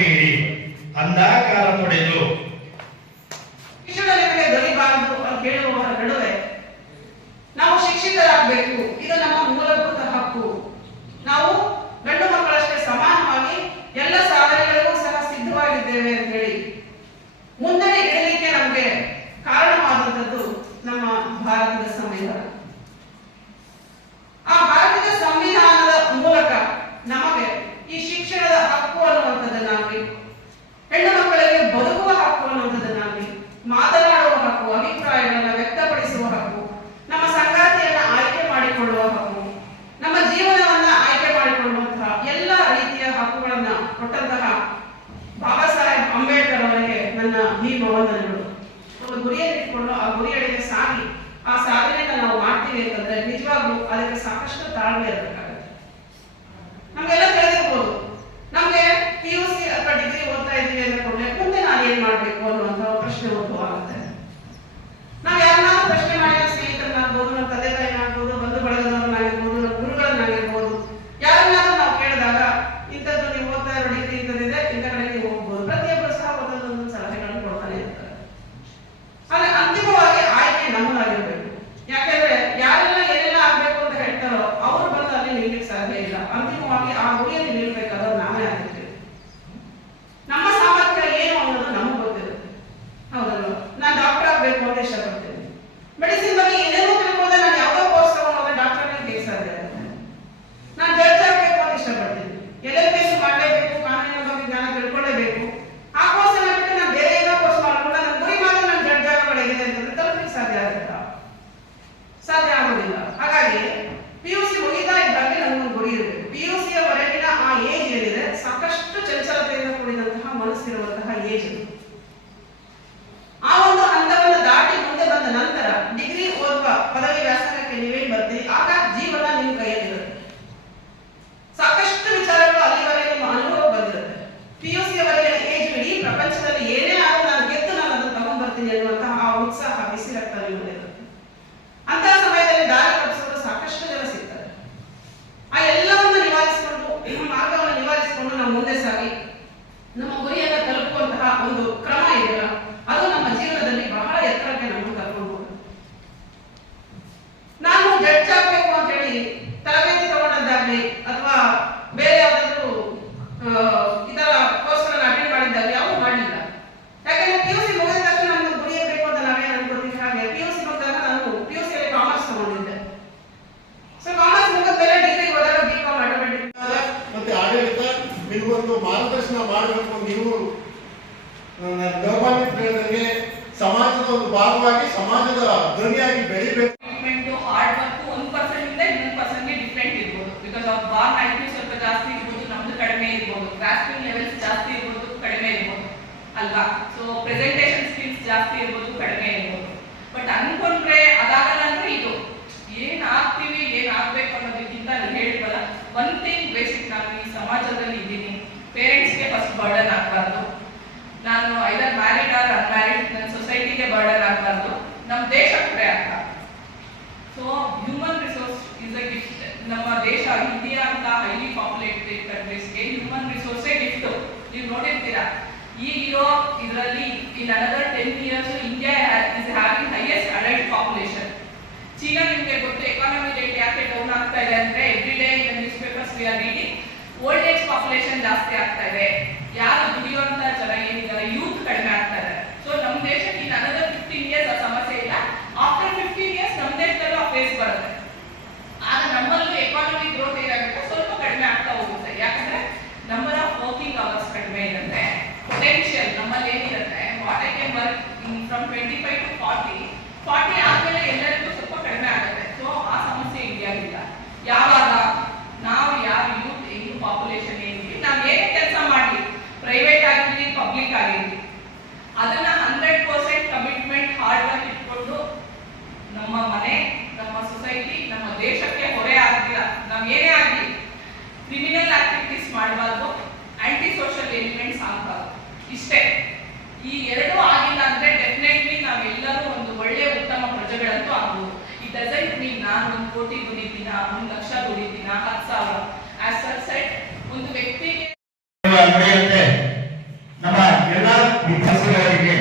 ಮೀರಿ ಅಂಧಾಕಾರ ತೊಡೆದು ಶಿಕ್ಷಣಕ್ಕೆ ದೊರೆಯಬಾರದು ಅಂತ ಹೇಳುವವರ ನಡುವೆ ನಾವು ಶಿಕ್ಷಿತರಾಗಬೇಕು, ಇದು ನಮ್ಮ ಮೂಲಭೂತ ಹಕ್ಕು, ನಾವು ಗಂಡು ಮಕ್ಕಳಷ್ಟೇ ಸಮಾನವಾಗಿ ಎಲ್ಲ ಸಾಧನೆಗಳಿಗೂ ಸಹ ಸಿದ್ಧವಾಗಿದ್ದೇವೆ ಅಂತ ಹೇಳಿ ಮುನ್ನಡೆ ಇಡಲಿಕ್ಕೆ ನಮಗೆ ಕಾರಣವಾದಂಥದ್ದು ನಮ್ಮ ಭಾರತದ ಸಂವಿಧಾನ. ಆ ಭಾರತದ ಸಂವಿಧಾನದ ಮೂಲಕ ನಮಗೆ ಈ ಶಿಕ್ಷಣದ ಹಕ್ಕು ಅನ್ನುವಂಥದ್ದನ್ನಾಗಲಿ, ಹೆಣ್ಣು ಮಕ್ಕಳಿಗೆ ಬದುಕುವ ಹಕ್ಕು ಅನ್ನುವಂಥದ್ದನ್ನಾಗಲಿ, ಮಾತನಾಡುವ ಹಕ್ಕು, ಅಭಿಪ್ರಾಯಗಳನ್ನು ವ್ಯಕ್ತಪಡಿಸುವ ಹಕ್ಕು, ನಮ್ಮ ಸಂಗಾತಿಯನ್ನ ಆಯ್ಕೆ ಮಾಡಿಕೊಳ್ಳುವ ಹಕ್ಕು, ನಮ್ಮ ಜೀವನವನ್ನ ಆಯ್ಕೆ ಮಾಡಿಕೊಳ್ಳುವಂತಹ ಎಲ್ಲ ರೀತಿಯ ಹಕ್ಕುಗಳನ್ನ ಕೊಟ್ಟಂತಹ ಬಾಬಾ ಸಾಹೇಬ್ ಅಂಬೇಡ್ಕರ್ ಅವರಿಗೆ ನನ್ನ ಭೀಮ ವಂದನೆಗಳು. ಒಂದು ಗುರಿಯನ್ನು ಇಟ್ಕೊಂಡು ಆ ಗುರಿಯಡೆಗೆ ಸಾಗಿ ಆ ಸಾಧನೆಯನ್ನ ನಾವು ಮಾಡ್ತೀವಿ ಅಂತಂದ್ರೆ ನಿಜವಾಗ್ಲೂ ಅದಕ್ಕೆ ಸಾಕಷ್ಟು ತಾಳ್ಮೆ ಇರಬೇಕಾಗುತ್ತೆ. ನಮ್ಗೆಲ್ಲ ತಿಳಿದಿರ್ಬೋದು, ನಮ್ಗೆ PUC ಅಥವಾ ಡಿಗ್ರಿ ಓದ್ತಾ ಇದ್ದೀವಿ ಅಂದ್ಕೊಂಡ್ರೆ ಮುಂದೆ ನಾನು ಏನ್ ಮಾಡ್ಬೇಕು ಅನ್ನುವಂತ ಪ್ರಶ್ನೆ ಉದ್ಭವ ಆಗುತ್ತೆ. ನಾವ್ ಯಾರನ್ನಾದ್ರೂ ಪ್ರಶ್ನೆ ಮಾಡಿದ ಸ್ನೇಹಿತರನ್ನಾಗ್ಬೋದು, ನಮ್ಮ ತಂದೆ ತಾಯಿನಾಗ್ಬೋದು, ಬಂಧು ಬಳಗದವ್ರನ್ನಾಗಿರ್ಬೋದು, ನಮ್ಮ ಗುರುಗಳನ್ನಾಗಿರ್ಬೋದು, ಯಾರನ್ನಾದ್ರೂ ನಾವು ಕೇಳಿದಾಗ ಇಂಥದ್ದು ನೀವು ಓದ್ತಾ ಇರೋ ಡಿಗ್ರಿ ಇಂಥದ್ದಿದೆ, ಇಂಥ ಕಡೆ ನೀವು ಹೋಗ್ಬೋದು, ಪ್ರತಿಯೊಬ್ಬರು ಸಹ ಒಂದೊಂದು ಸಲಹೆಗಳನ್ನು ಕೊಡ್ತಾನೆ ಇರ್ತಾರೆ. ಆದ್ರೆ ಅಂತಿಮವಾಗಿ ಆಯ್ಕೆ ನಮ್ಮದಾಗಿರ್ಬೇಕು. ಯಾಕೆಂದ್ರೆ ಯಾರೆಲ್ಲ ಏನೆಲ್ಲ ಆಗ್ಬೇಕು ಅಂತ ಹೇಳ್ತಾರೋ ಅವ್ರು ಬಂದು ಅಲ್ಲಿ ನಿಲ್ಲಕ್ಕೆ ಸಾಧ್ಯ ಇಲ್ಲ. ಅಂತಿಮವಾಗಿ ಆ ಗುರಿಯಲ್ಲಿ ನಿಲ್ಬೇಕಾದ್ರೆ ನಾವೇ ಆಗಿರ್ತೀವಿ. ನಮ್ಮ ಸಾಮರ್ಥ್ಯ ಏನು ಅನ್ನೋದು ನಮಗೆ ಗೊತ್ತಿರುತ್ತೆ, ಹೌದಲ್ವ? ನಾನು ಡಾಕ್ಟರ್ ಆಗ್ಬೇಕು ಅಂತ ಇಷ್ಟಪಡ್ತೀನಿ. ಮೆಡಿಸಿನ್ ಬಗ್ಗೆ ಏನೇನೋ ತಿಳ್ಕೊಂಡ್ರೆ ನಾನು ಯಾವುದೋ ಕೋರ್ಸ್ ತಗೊಂಡ್ರೆ ಡಾಕ್ಟರ್ ಹೇಗೆ ಸಾಧ್ಯ ಆಗುತ್ತೆ. ನಾನು ಜಡ್ಜ್ ಆಗ್ಬೇಕು ಅಂತ ಇಷ್ಟಪಡ್ತೀನಿ, LLB ಮಾಡಲೇಬೇಕು, ಕಾನೂನಿನ ಬಗ್ಗೆ ಜ್ಞಾನ ತಿಳ್ಕೊಳ್ಳೇಬೇಕು. ಆ ಕೋರ್ಸ್ ಅನ್ನ ಬಿಟ್ಟು ನಾನು ಬೇರೆ ಏನೋ ಕೋರ್ಸ್ ಮಾಡ್ಕೊಂಡ ನನ್ನ ಗುರಿ ಮಾತ್ರ ನಾನು ಜಡ್ಜ್ ಆಗಬೇಕಿದೆ ಅಂತಂದ್ರೆ ತಲುಪಲಿಕ್ಕೆ ಸಾಧ್ಯ ಆಗುತ್ತಾ? ಸಾಧ್ಯ ಆಗೋದಿಲ್ಲ. ಹಾಗಾಗಿ PUC ಮುಗಿತಾ ಇದ್ದಾಗ ನಮಗೊಂದು ಗುರಿ ಇರಬೇಕು. PUC ವರೆಗಿನ ಆ ಏಜ್ ಏನಿದೆ ಸಾಕಷ್ಟು ಚಂಚಲತೆಯಿಂದ ಕೂಡಿದಂತಹ ಮನಸ್ಸಿರುವಂತಹ ಏಜ್. ಆ ಒಂದು ಹಂತವನ್ನು ದಾಟಿ ಮುಂದೆ ಬಂದ ನಂತರ ಡಿಗ್ರಿ ಓದುವ ಪದವಿ ವ್ಯಾಸಂಗಕ್ಕೆ ನೀವೇನ್ ಬರ್ತೀರಿ, ಆಗ ಜೀವನ ನಿಮ್ಮ ಕೈಯಲ್ಲಿರುತ್ತೆ. ಸಾಕಷ್ಟು ವಿಚಾರಗಳು ಅಲ್ಲಿವರೆಗೆ ನಿಮ್ಮ ಅನುಭವ ಬಂದಿರುತ್ತೆ. PUC ವರೆಗಿನ ಏಜ್ ಇಡೀ ಪ್ರಪಂಚದಲ್ಲಿ ಏನೇ ಆದ್ರೂ ನಾನು ಗೆದ್ದು ನಾನು ಅದನ್ನು ತಗೊಂಡ್ ಬರ್ತೀನಿ ಅನ್ನುವಂತಹ ಆ ಉತ್ಸಾಹ, ಬಿಸಿ ರಕ್ತ ನಿಮ್ಮಲ್ಲಿರುತ್ತೆ. ಅಂತಹ ಸಮಯದಲ್ಲಿ ದಾರಿ ತಪ್ಪಿಸೋರು ಸಾಕಷ್ಟು ಜನ ಸಿಗ್ತಾರೆ. ಆ ಎಲ್ಲವನ್ನು ನಿವಾರಿಸಿಕೊಂಡು, ನಿಮ್ಮ ಮಾರ್ಗವನ್ನು ನಿವಾರಿಸಿಕೊಂಡು ನಾವು ಮುಂದೆ ಸಾಗಿ ನಮ್ಮ ಗುರಿಯನ್ನ ತಲುಪುವಂತಹ ಒಂದು ಕ್ರಮ ಇದೆಯಲ್ಲ, ಅದು ನಮ್ಮ ಜೀವನದಲ್ಲಿ ಬಹಳ ಎತ್ತರಕ್ಕೆ ನಮ್ಮನ್ನು ಕರ್ಕೊಂಡು ಹೋಗುತ್ತೆ. ನಾನು ಜಡ್ಜ್ ಆಗ್ಬೇಕು ಅಂತ ಹೇಳಿ ತರಬೇತಿ ತಗೊಂಡದ್ದಾಗ್ಲಿ ಅಥವಾ ಬೇರೆ ಯಾವ್ದಾದ್ರು ಇತರ ಕೋರ್ಸ್ಗಳನ್ನ ಅಟೆಂಡ್ ಮಾಡಿದ್ದಾಗ್ಲಿ ಯಾವುದು ಮಾಡಲಿಲ್ಲ. ಯಾಕಂದ್ರೆ PUC ಮುಗಿದ ತಕ್ಷಣ ನಮ್ಗೆ ಗುರಿ ಇರಬೇಕು ಅಂತ ನಾವೇನು ಅನ್ಕೋತೀವಿ. ಹಾಗೆ PUC ಬಂದಾಗ ನಾನು PUC ಅಲ್ಲಿ ಕಾಮರ್ಸ್ ತಗೊಂಡಿದ್ದೆ. ಸೊ ಕಾಮರ್ಸ್ ಮುಗಿದ ಮೇಲೆ ಡಿಗ್ರಿ ಹೋದಾಗ BCom ಆಟೋಮೆಟಿಕ್ ಮತ್ತೆ ಆಡಳಿತ ನಿಮಗೊಂದು ಮಾರ್ಗದರ್ಶನ ಮಾಡಬೇಕು. ನೀವು ಗೌರವಾನ್ವಿತ ಹೇಳಿದಂಗೆ ಸಮಾಜದ ಒಂದು ಭಾಗವಾಗಿ ಸಮಾಜದ ಧ್ವನಿಯಾಗಿ ಬೆಳಿಬೇಕು. ಹಾರ್ಡ್ ವರ್ಕ್ 1% ಇಂದ ಇನ್ನೊಂದು ಪರ್ಸನ್ಗೆ ಡಿಫ್ರೆಂಟ್ ಇರ್ಬೋದು. ಬಿಕಾಸ್ ಅವ್ರ ಬಾರ್ನ್ IQ ಸ್ವಲ್ಪ ಜಾಸ್ತಿ ಇರ್ಬೋದು, ನಮ್ದು ಕಡಿಮೆ ಇರ್ಬೋದು, ಗ್ರಾಸ್ಪಿಂಗ್ ಲೆವೆಲ್ಸ್ ಜಾಸ್ತಿ ಇರ್ಬೋದು, ಕಡಿಮೆ ಇರ್ಬೋದು ಅಲ್ವಾ? ಸೊ ಪ್ರೆಸೆಂಟೇಷನ್ ಸ್ಕಿಲ್ಸ್ ಜಾಸ್ತಿ ಇರ್ಬೋದು, ಕಡಿಮೆ ಇರ್ಬೋದು. ಬಟ್ ಅನ್ಕೊಂಡ್ರೆ ಅದಾಗಲ್ಲ ಅಂದ್ರೆ ಇದು ಏನ್ ಆಗ್ತೀವಿ, ಏನ್ ಆಗ್ಬೇಕು ಅನ್ನೋದಕ್ಕಿಂತ ನೀವು ಹೇಳಿದ್ವಲ್ಲ, ಒನ್ ಥಿಂಗ್ ಬೇಸಿಕ್, ನಾನು ಈ ಸಮಾಜದಲ್ಲಿ ಇದ್ದೀನಿ, ಪೇರೆಂಟ್ಸ್ಗೆ ಫಸ್ಟ್ ಬರ್ಡನ್ ಆಗಬಾರ್ದು. ನಾನು ಐದರ್ ಮ್ಯಾರಿಡ್ ಆರ್ ಅನ್ಮ್ಯಾರಿಡ್, ನನ್ನ ಸೊಸೈಟಿಗೆ ಬರ್ಡನ್ ಆಗಬಾರ್ದು, ನಮ್ಮ ದೇಶಕ್ಕೆ ಆಗ್ಬಾರ್ದು. So human resource is a gift. ನಮ್ಮ ದೇಶ ಇಂಡಿಯಾ ಅಂತ ಹೈಲಿ ಪಾಪ್ಯುಲೇಟೆಡ್ ಕಂಟ್ರೀಸ್ಗೆ ಹ್ಯೂಮನ್ ರಿಸೋರ್ಸೇ ಗಿಫ್ಟ್. ನೀವು ನೋಡಿರ್ತೀರಾ, ಈಗಿರೋ ಇದರಲ್ಲಿ in another 10 years India is having highest adult population. China ನಿಮಗೆ ಗೊತ್ತು, ಎಕಾನಮಿ ರೇಟ್ ಯಾಕೆ ಡೌನ್ ಆಗ್ತಾ ಇದೆ ಅಂದ್ರೆ every day in news papers we are reading old age population ಜಾಸ್ತಿ ಆಗ್ತಾ ಇದೆ. ಯಾರು ದುಡಿಯುವಂತ ಜನ ಏನಿದ್ದಾರೆ, ಯೂತ್ ಕಡಿಮೆ ಆಗ್ತಾ ಇದೆ. ಸೊ ನಮ್ಮ ದೇಶಕ್ಕೆ ಇನ್ ಅನದರ್ 15 years ಆ ಸಮಸ್ಯೆ ಇಲ್ಲ. ಆಫ್ಟರ್ 15 years ನಮ್ಮ ದೇಶದಲ್ಲೂ ಆ ಫೇಸ್ ಬರುತ್ತೆ. ಆಗ ನಮ್ಮಲ್ಲೂ ಎಕಾನಮಿ ಗ್ರೋತ್ ಏನಾಗುತ್ತೆ, ಸ್ವಲ್ಪ ಕಡಿಮೆ ಆಗ್ತಾ ಹೋಗುತ್ತೆ. ಯಾಕಂದ್ರೆ ನಂಬರ್ ಆಫ್ ವರ್ಕಿಂಗ್ ಅವರ್ಸ್ ಕಡಿಮೆ ಇರುತ್ತೆ. ಪೊಟೆನ್ಷಿಯಲ್ ನಮ್ಮಲ್ಲಿ ಏನಿರುತ್ತೆ, what I can work from 25 to 40 ಆದ್ಮೇಲೆ ಎಲ್ಲರಿಗೂ ಸ್ವಲ್ಪ ಕಡಿಮೆ ಆಗುತ್ತೆ. ಸೊ ಆ ಸಮಸ್ಯೆ ಇಂಡಿಯಾಗಿಲ್ಲ. ಯಾವಾಗ ನಾವು ಯಾರು ಯೂತ್ ಪಾಪ್ಯುಲೇಷನ್ ಏನಿದೆ, ನಾವು ಏನೇ ಕೆಲಸ ಮಾಡಿ ಈ ತಹಸೀಲ್ದಾರರಿಗೆ